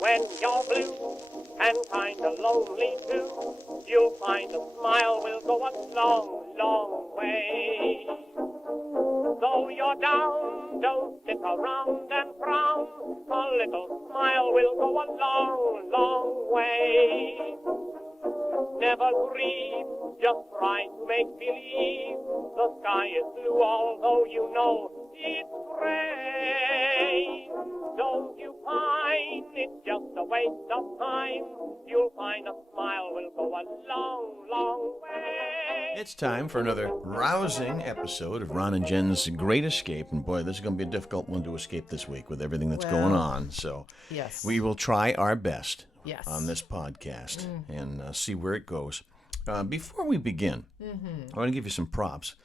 When you're blue and kinda lonely too, you'll find a smile will go a long, long way. Though you're down, don't sit around and frown. A little smile will go a long, long way. Never grieve, just try to make believe the sky is blue, although you know it's gray. Don't you find it's just a waste of time? You'll find a smile will go a long, long way. It's time for another rousing episode of Ron and Jen's Great Escape. And boy, this is going to be a difficult one to escape this week with everything that's going on. So yes, we will try our best on this podcast and see where it goes. Before we begin, I want to give you some props.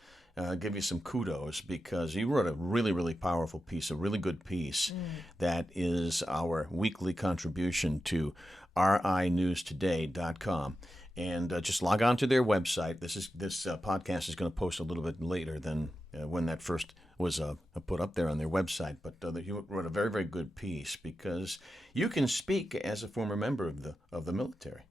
Give you some kudos because you wrote a really, really powerful piece, a really good piece that is our weekly contribution to rinewstoday.com. And just log on to their website. This podcast is going to post a little bit later than when that first was put up there on their website. But you wrote a very, very good piece because you can speak as a former member of the military.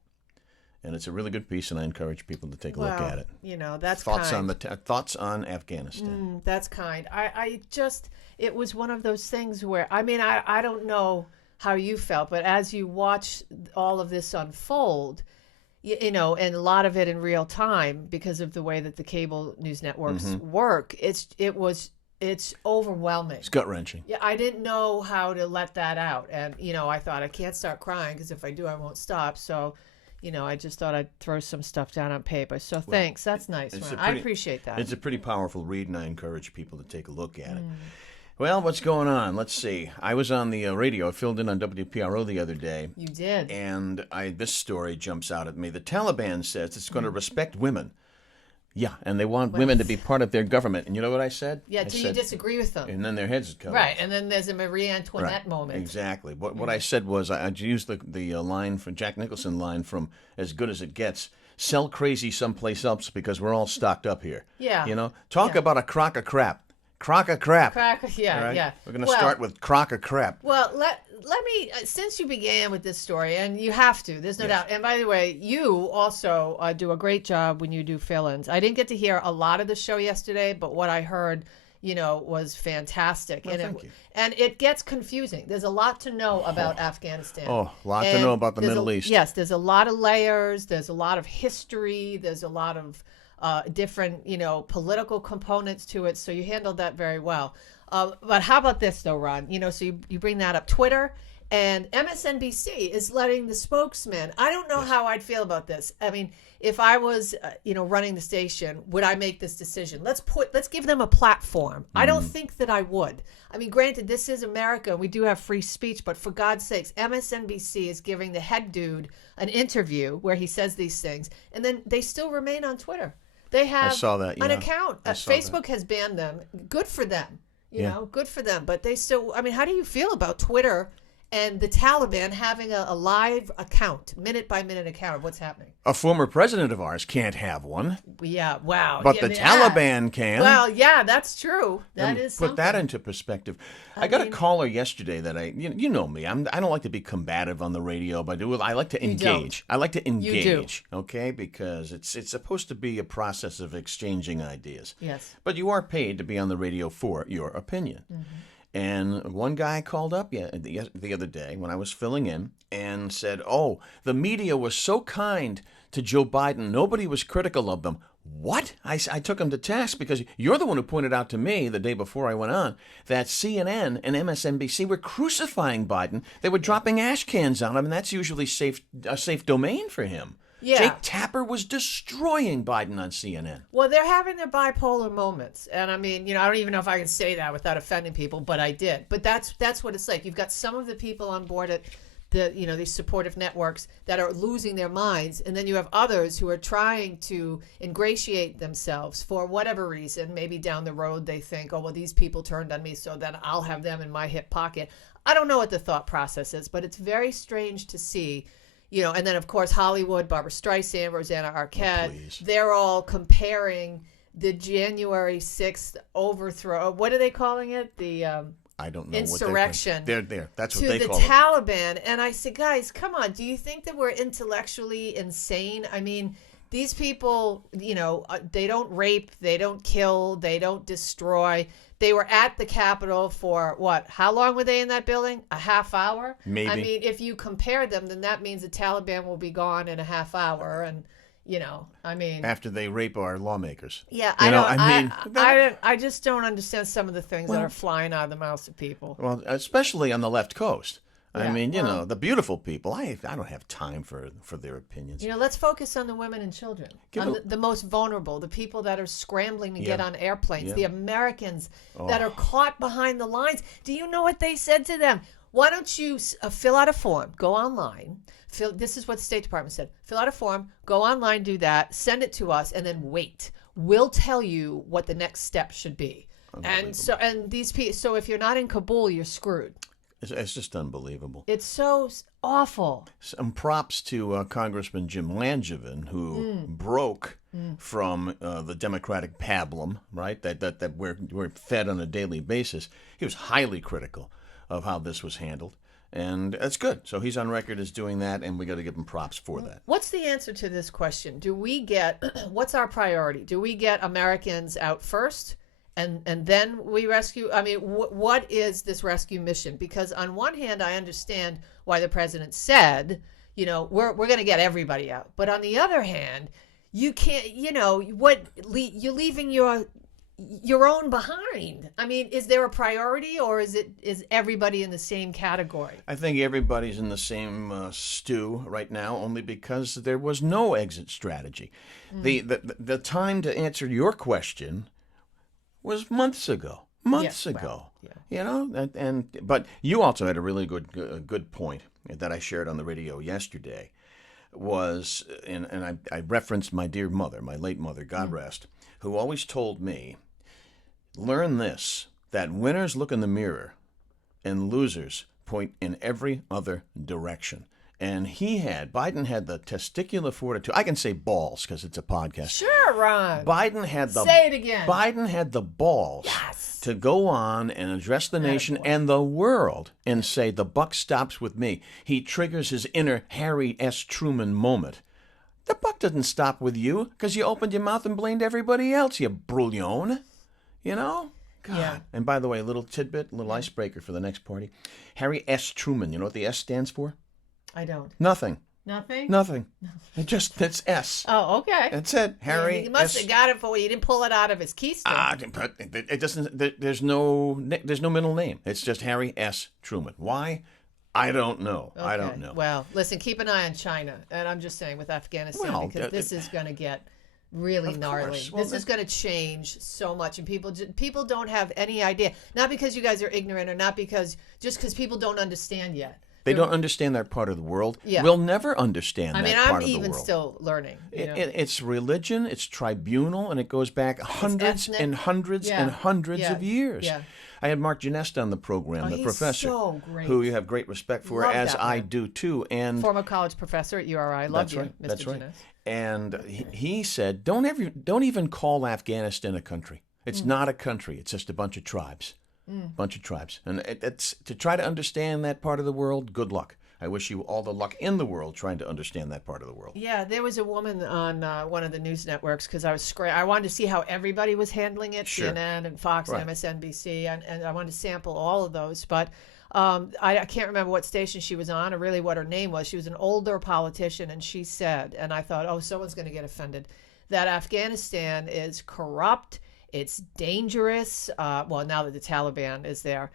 And it's a really good piece, and I encourage people to take a look at it. You know, that's thoughts kind. on thoughts on Afghanistan. That's kind. It was one of those things where, I don't know how you felt, but as you watch all of this unfold, you know, and a lot of it in real time because of the way that the cable news networks work, it's overwhelming. It's gut-wrenching. Yeah, I didn't know how to let that out, and you know, I thought I can't start crying because if I do, I won't stop. So. You know, I just thought I'd throw some stuff down on paper. So thanks. That's nice, Ron. I appreciate that. It's a pretty powerful read, and I encourage people to take a look at it. Well, what's going on? Let's see. I was on the radio. I filled in on WPRO the other day. You did. And this story jumps out at me. The Taliban says it's going to respect women. Yeah, and they want women to be part of their government. And you know what I said? Yeah, you disagree with them. And then their heads come right, and then there's a Marie Antoinette moment. Exactly. What I said was, I used the line from Jack Nicholson line from As Good as It Gets. Sell crazy someplace else because we're all stocked up here. Yeah. You know? Talk about a crock of crap. Crock of crap. Yeah. We're going to start with crock of crap. Well, let me, since you began with this story, and you have to, there's no doubt. And by the way, you also do a great job when you do fill-ins. I didn't get to hear a lot of the show yesterday, but what I heard, you know, was fantastic. Well, thank you. And it gets confusing. There's a lot to know about Afghanistan. Oh, a lot to know about the Middle East. Yes, there's a lot of layers. There's a lot of history. There's a lot of different, you know, political components to it. So you handled that very well. But how about this, though, Ron? You know, so you bring that up. Twitter and MSNBC is letting the spokesman. I don't know how I'd feel about this. I mean, if I was, running the station, would I make this decision? Let's give them a platform. I don't think that I would. I mean, granted, this is America, and we do have free speech, but for God's sakes, MSNBC is giving the head dude an interview where he says these things, and then they still remain on Twitter. They have an account. Facebook has banned them. Good for them. You know, good for them. But they still, I mean, how do you feel about Twitter and the Taliban having a live account, minute-by-minute account of what's happening? A former president of ours can't have one. Yeah, wow. But the Taliban can. Well, yeah, that's true. That is something. Put that into perspective. I got a caller yesterday that you know me. I don't like to be combative on the radio, but I like to engage. I like to engage, okay? Because it's supposed to be a process of exchanging ideas. Yes. But you are paid to be on the radio for your opinion. And one guy called up the other day when I was filling in and said, oh, the media was so kind to Joe Biden. Nobody was critical of them. What? I took him to task because you're the one who pointed out to me the day before I went on that CNN and MSNBC were crucifying Biden. They were dropping ash cans on him, and that's usually a safe domain for him. Yeah. Jake Tapper was destroying Biden on CNN. Well, they're having their bipolar moments. And I mean, I don't even know if I can say that without offending people, but I did. But that's what it's like. You've got some of the people on board at these supportive networks that are losing their minds. And then you have others who are trying to ingratiate themselves for whatever reason. Maybe down the road they think, oh, well, these people turned on me, so then I'll have them in my hip pocket. I don't know what the thought process is, but it's very strange to see. And then, of course, Hollywood, Barbara Streisand, Rosanna Arquette, they're all comparing the January 6th overthrow. What are they calling it? The I don't know insurrection. What they're there. That's what to they the call it. Taliban. And I said, guys, come on. Do you think that we're intellectually insane? I mean, these people, they don't rape, they don't kill, they don't destroy. They were at the Capitol for what? How long were they in that building? A half hour? Maybe. I mean, if you compare them, then that means the Taliban will be gone in a half hour. And, I mean. After they rape our lawmakers. Yeah, I just don't understand some of the things that are flying out of the mouths of people. Well, especially on the left coast. I Yeah, mean, the beautiful people. I don't have time for their opinions. Let's focus on the women and children, on the most vulnerable, the people that are scrambling to get on airplanes, the Americans that are caught behind the lines. Do you know what they said to them? Why don't you fill out a form, go online. This is what the State Department said. Fill out a form, go online, do that, send it to us, and then wait. We'll tell you what the next step should be. And these people. So if you're not in Kabul, you're screwed. It's just unbelievable. It's so awful. Some props to Congressman Jim Langevin, who broke from the Democratic pablum, right? That we're fed on a daily basis. He was highly critical of how this was handled, and that's good. So he's on record as doing that, and we got to give him props for that. What's the answer to this question? Do we get? What's our priority? Do we get Americans out first? And then we rescue. I mean, what is this rescue mission? Because on one hand, I understand why the president said, we're going to get everybody out. But on the other hand, you can't. You're leaving your own behind. I mean, is there a priority, or is everybody in the same category? I think everybody's in the same stew right now, only because there was no exit strategy. The time to answer your question was months ago. But you also had a really good point that I shared on the radio yesterday. And I referenced my dear mother, my late mother, God rest, who always told me, learn this, that winners look in the mirror and losers point in every other direction. And Biden had the testicular fortitude. I can say balls because it's a podcast. Sure, Ron. Say it again. Biden had the balls to go on and address the nation and the world and say, the buck stops with me. He triggers his inner Harry S. Truman moment. The buck doesn't stop with you because you opened your mouth and blamed everybody else, you brouillon. God. Yeah. And by the way, a little tidbit, a little icebreaker for the next party. Harry S. Truman, you know what the S stands for? I don't. Nothing. Nothing? It's S. Oh, okay. That's it. Harry. He must have got it for you. Didn't pull it out of his keystone. But it doesn't. There's no middle name. It's just Harry S. Truman. Why? I don't know. Okay. I don't know. Well, listen. Keep an eye on China, and I'm just saying with Afghanistan because this is going to get really gnarly. Well, this is going to change so much, and people don't have any idea. Not because you guys are ignorant, or not because people don't understand yet. They don't understand that part of the world. Yeah. We'll never understand that part of the world. I'm even still learning. It's religion, it's tribunal, and it goes back hundreds and hundreds and hundreds of years. Yeah. I had Mark Genest on the program, the professor, so great. who you have great respect for, as I do too. And former college professor at URI. Loved you, Mr. That's right. Genest. And he said, don't even call Afghanistan a country. It's not a country. It's just a bunch of tribes. Bunch of tribes. And it's to try to understand that part of the world, good luck. I wish you all the luck in the world trying to understand that part of the world. Yeah, there was a woman on one of the news networks because I wanted to see how everybody was handling it, Sure. CNN and Fox and MSNBC, and I wanted to sample all of those. But I can't remember what station she was on or really what her name was. She was an older politician, and she said, and I thought, oh, someone's going to get offended, that Afghanistan is corrupt. It's dangerous. Well, now that the Taliban is there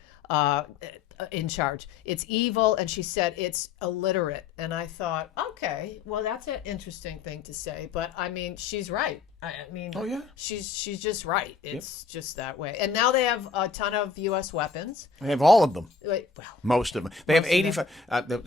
in charge, it's evil. And she said it's illiterate. And I thought, okay, well, that's an interesting thing to say. But I mean, she's right. I mean, oh yeah, she's just right. It's just that way. And now they have a ton of U.S. weapons. They have all of them. Well, most of them. They have 85.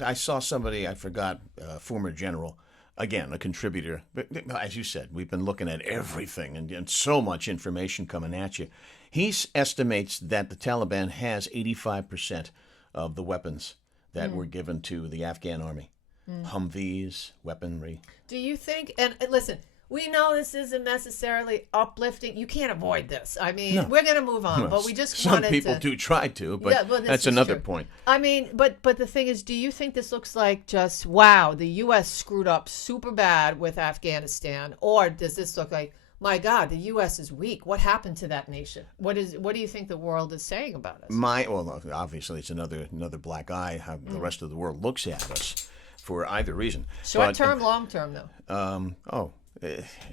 I saw somebody, I forgot, former general. Again, a contributor. But as you said, we've been looking at everything and so much information coming at you. He estimates that the Taliban has 85% of the weapons that were given to the Afghan army. Humvees, weaponry. Do you think, and listen, we know this isn't necessarily uplifting. You can't avoid this. I mean, No. we're going to move on, but we just Some wanted people to. do try to, but Yeah, well, this that's is another true. point. I mean, but the thing is, do you think this looks like just, wow, the U.S. screwed up super bad with Afghanistan? Or does this look like, my God, the U.S. is weak. What happened to that nation? What do you think the world is saying about us? Well, obviously, it's another black eye how the rest of the world looks at us for either reason. Short term, long term, though.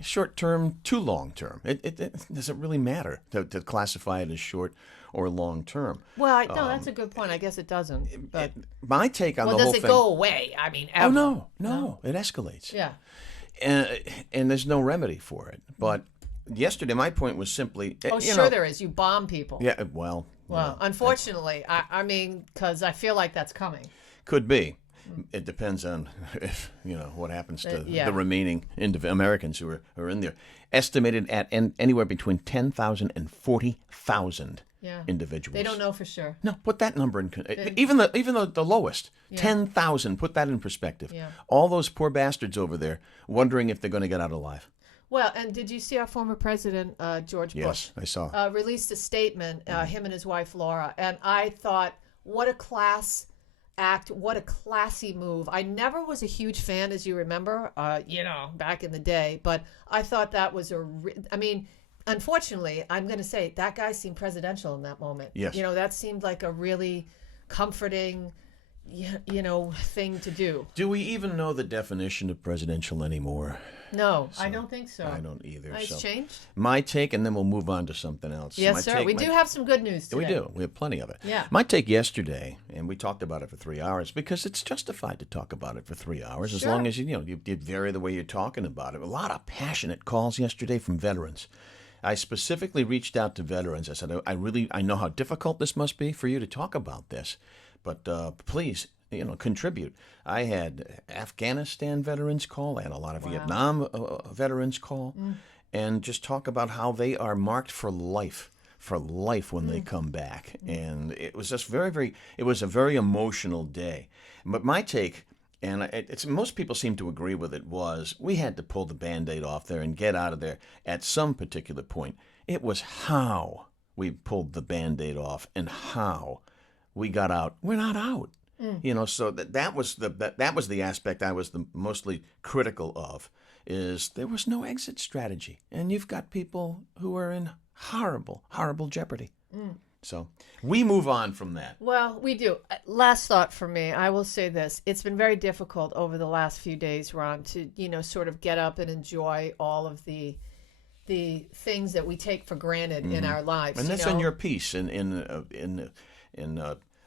Short term to long term. It doesn't really matter to classify it as short or long term. Well, no, that's a good point. I guess it doesn't. But My take on the whole does thing. it go away? I mean, ever? Oh no, it escalates. Yeah. And there's no remedy for it. But yesterday, my point was simply, Oh, sure there is. You bomb people. Yeah, well, Well, unfortunately, I mean, because I feel like that's coming. could be. It depends on if what happens to Yeah. the remaining Americans who are in there. Estimated at anywhere between 10,000 and 40,000 Yeah. individuals. They don't know for sure. No, put that number in. Even the lowest, 10,000. Put that in perspective. Yeah. All those poor bastards over there wondering if they're going to get out alive. Well, and did you see our former president, George Bush? Yes, I saw. Released a statement, him and his wife, Laura, and I thought, what a class act, what a classy move. I never was a huge fan, as you remember, back in the day, but I thought that was I mean, unfortunately, I'm going to say that guy seemed presidential in that moment. Yes. That seemed like a really comforting, thing to do. Do we even know the definition of presidential anymore? No, I don't think so. I don't either. It's changed? My take, and then we'll move on to something else. Yes, sir. We do have some good news today. We do. We have plenty of it. Yeah. My take yesterday, and we talked about it for 3 hours because it's justified to talk about it for 3 hours as Sure. long as you vary the way you're talking about it. A lot of passionate calls yesterday from veterans. I specifically reached out to veterans. I said, I know how difficult this must be for you to talk about this, but please, contribute. I had Afghanistan veterans call. I had a lot of Vietnam veterans call, and just talk about how they are marked for life when they come back. And it was just it was a very emotional day. But my take, and most people seem to agree with it, was we had to pull the Band-Aid off there and get out of there at some particular point. It was how we pulled the Band-Aid off and how we got out. We're not out. So that was the aspect I was the mostly critical of, is there was no exit strategy, and you've got people who are in horrible, horrible jeopardy. So we move on from that. Well, we do. Last thought for me, I will say this. It's been very difficult over the last few days, Ron, to, sort of get up and enjoy all of the things that we take for granted in our lives. And that's in your piece in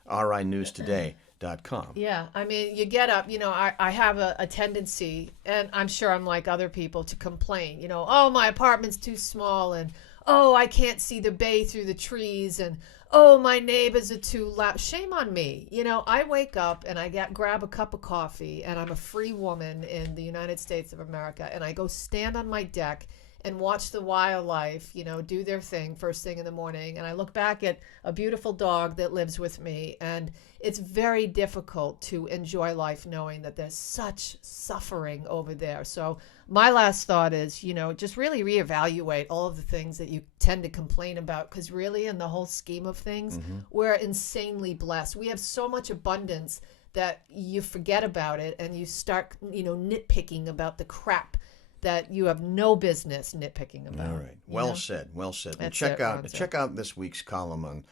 RINewstoday.com. Yeah, I mean, you get up, I have a tendency, and I'm sure I'm like other people, to complain, oh, my apartment's too small, and oh, I can't see the bay through the trees, and oh, my neighbors are too loud. Shame on me. I wake up and I grab a cup of coffee, and I'm a free woman in the United States of America, and I go stand on my deck and watch the wildlife, do their thing first thing in the morning. And I look back at a beautiful dog that lives with me, and it's very difficult to enjoy life knowing that there's such suffering over there. So my last thought is, just really reevaluate all of the things that you tend to complain about, because really in the whole scheme of things, we're insanely blessed. We have so much abundance that you forget about it, and you start, nitpicking about the crap that you have no business nitpicking about. All right. Well said. And check out this week's column on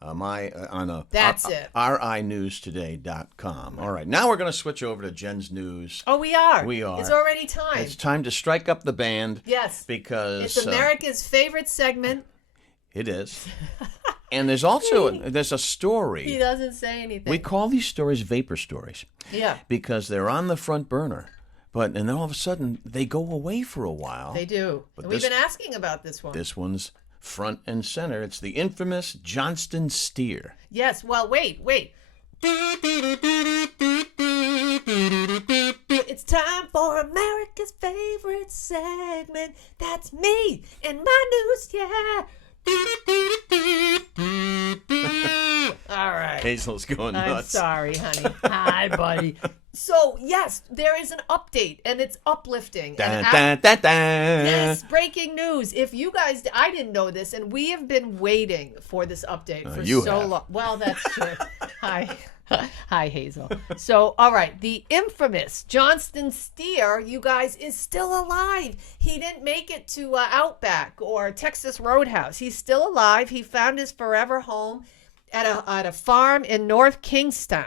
RINewstoday.com. All right. Now we're going to switch over to Jen's news. Oh, we are. We are. It's already time. It's time to strike up the band. Yes. Because it's America's favorite segment. It is. And there's also a story. He doesn't say anything. We call these stories vapor stories. Yeah. Because they're on the front burner. And then all of a sudden, they go away for a while. They do. But we've been asking about this one. This one's front and center. It's the infamous Johnston steer. Yes. Well, wait. It's time for America's favorite segment. That's me and my news, yeah. All right. Hazel's going I'm nuts. sorry, honey. Hi, buddy. So, yes, there is an update, and it's uplifting. Dun, And dun, dun, dun. yes, breaking news. If you guys, I didn't know this, and we have been waiting for this update for you so have. long. Well, that's true. Hi. Hi, Hazel. So, all right, the infamous Johnston steer, you guys, is still alive. He didn't make it to Outback or Texas Roadhouse. He's still alive. He found his forever home at a farm in North Kingston.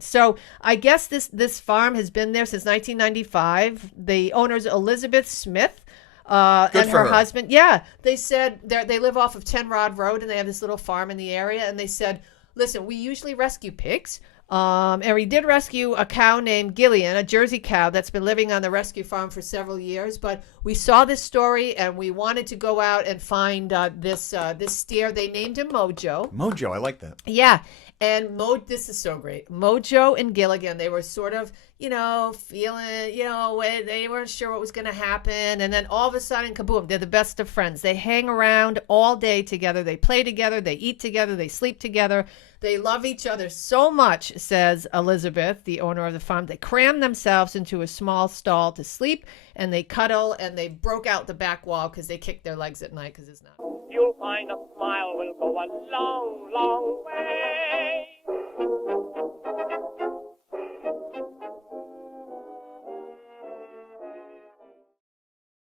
So I guess this farm has been there since 1995. The owner's Elizabeth Smith. And her husband. Yeah, they said they live off of 10 Rod Road, and they have this little farm in the area. And they said, listen, we usually rescue pigs. And we did rescue a cow named Gillian, a Jersey cow that's been living on the rescue farm for several years. But we saw this story, and we wanted to go out and find this steer. They named him Mojo. Mojo, I like that. Yeah. And this is so great. Mojo and Gilligan, they were sort of, feeling, they weren't sure what was going to happen. And then all of a sudden, kaboom, they're the best of friends. They hang around all day together. They play together. They eat together. They sleep together. They love each other so much, says Elizabeth, the owner of the farm. They cram themselves into a small stall to sleep, and they cuddle, and they broke out the back wall because they kick their legs at night because it's not. You'll find a smile will go a long, long way.